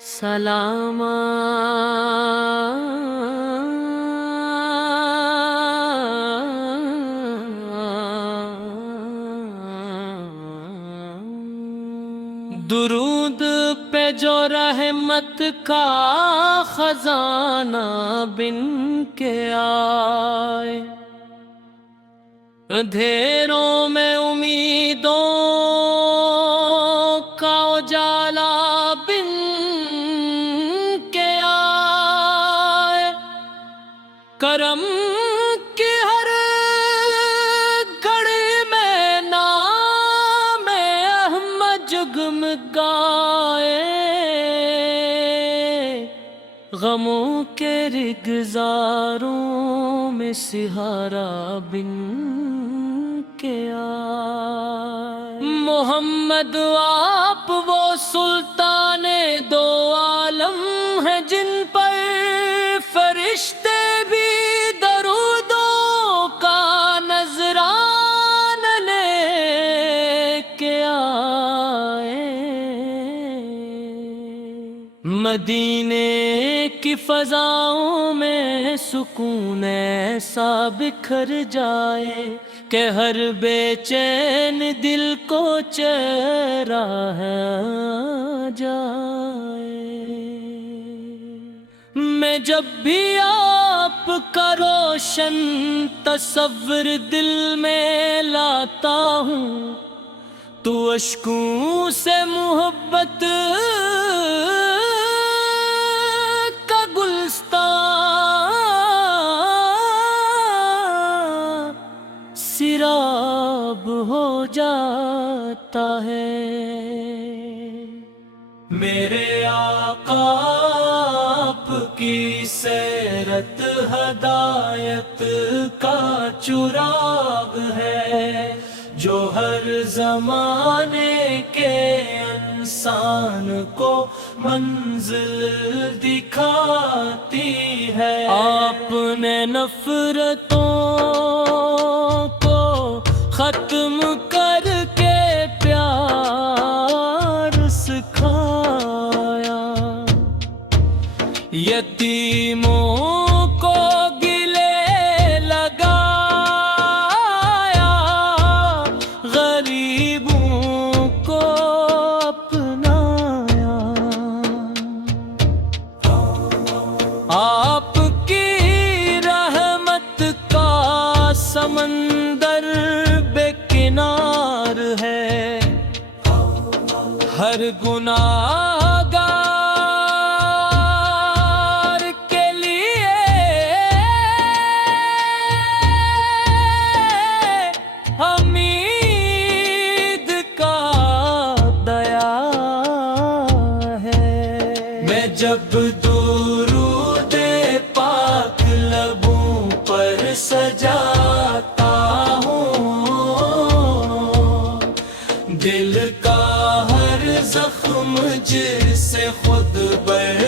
سلام درود پہ جو رحمت کا خزانہ بن کے آئے، اندھیروں میں امیدوں کا اجالا بن کے آئے، کرم کی ہر گھڑی میں نام احمد جگمگائے، غموں کے رگزاروں میں سہارا بن کے آئے۔ محمد آپ وہ سلطان دو عالم ہیں جن پر فرشتے بھی درودوں کا نذرانہ لے کے آئے۔ مدینے کی فضاؤں میں سکون ایسا بکھر جائے کہ ہر بے چین دل کو چہرہ ہے جائے۔ میں جب بھی آپ کا روشن تصور دل میں لاتا ہوں تو اشکوں سے محبت کا گلستان سیراب ہو جاتا ہے۔ میرے آقا آپ کی سیرت ہدایت کا چراغ ہے جو ہر زمانے کے انسان کو منزل دکھاتی ہے۔ آپ نے نفرتوں کو ختم کر کے پیار سکھایا، یتیموں کو گلے لگایا، غریبوں کو اپنایا۔ آپ کی رحمت کا سمندر بے کنار ہے، ہر گناہگار کے لیے حمید کا دیا ہے۔ میں جب درود پاک لبوں پر سجاتا ہوں، دل کا ہر زخم جسے خود بھر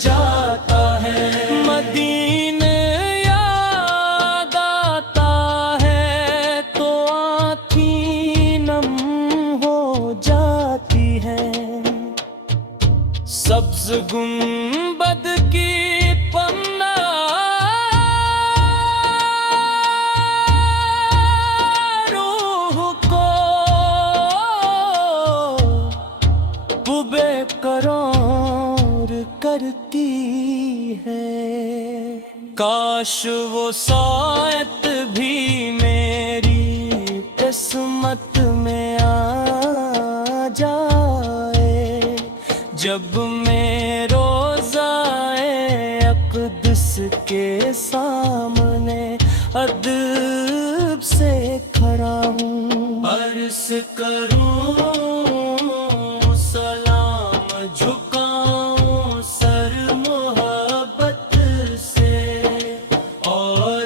جاتا ہے۔ مدینہ یاد آتا ہے تو آنکھیں نم ہو جاتی ہے، سبز گنبد کی قرار کرتی ہے۔ کاش وہ ساعت بھی میری قسمت میں آ جائے، جب میں روضۂ اقدس کے سامنے ادب سے کھڑا ہوں، عرض کروں جھکاؤں سر محبت سے، اور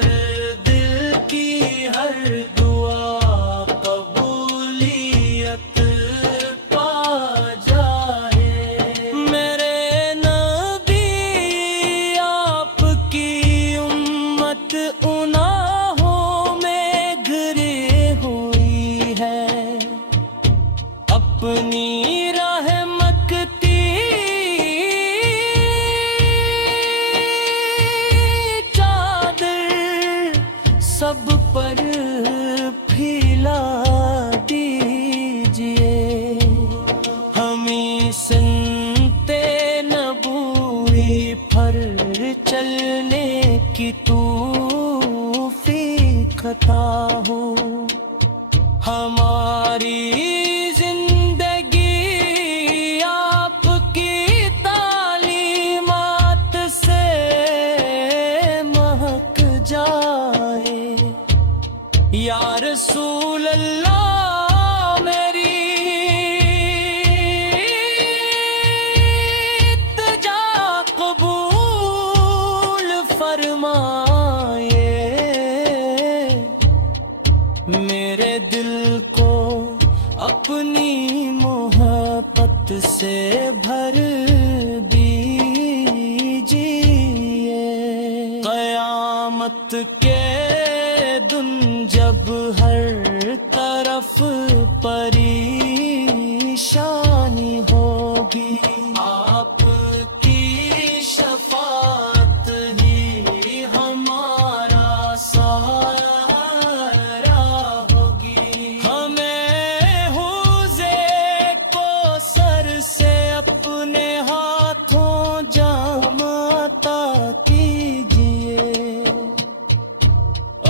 دل کی ہر دعا قبولیت پا جائے۔ میرے نبی آپ کی امت گناہوں میں گھری ہوئی ہے، اپنی رحمت کی چادر سب پر پھیلا دیجئے، ہمیں سنتے نبوی پر چلنے کی توفیق عطا ہو، ہماری زندگی آپ کی تعلیمات سے مہک جائے، یا رسول اللہ میری التجا قبول فرمائے، میرے دل کو اپنی محبت سے بھر دیجئے، قیامت کے دن جب ہر طرف پریشانی ہوگی، آپ کی شفاعت ہی ہمارا سہارا ہوگی، ہمیں حوضے کوثر سے اپنے ہاتھوں جام عطا کیجئے،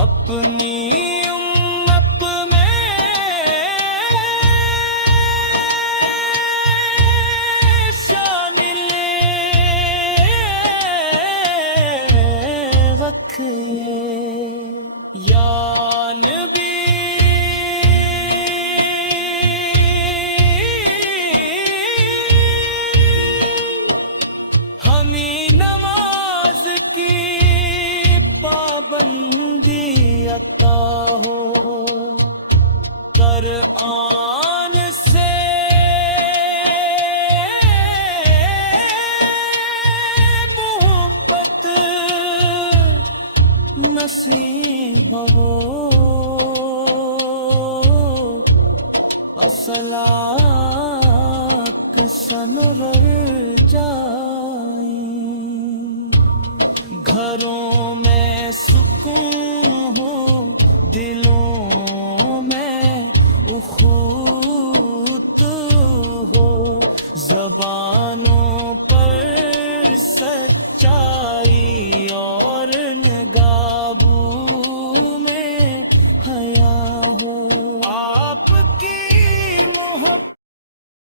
اپنی امت میں شامل رکھیے، یا نبی ہمیں نماز کی پابندی عطا ہو، قرآن سے محبت نصیب ہو، اصلاق سنور جائیں، گھروں میں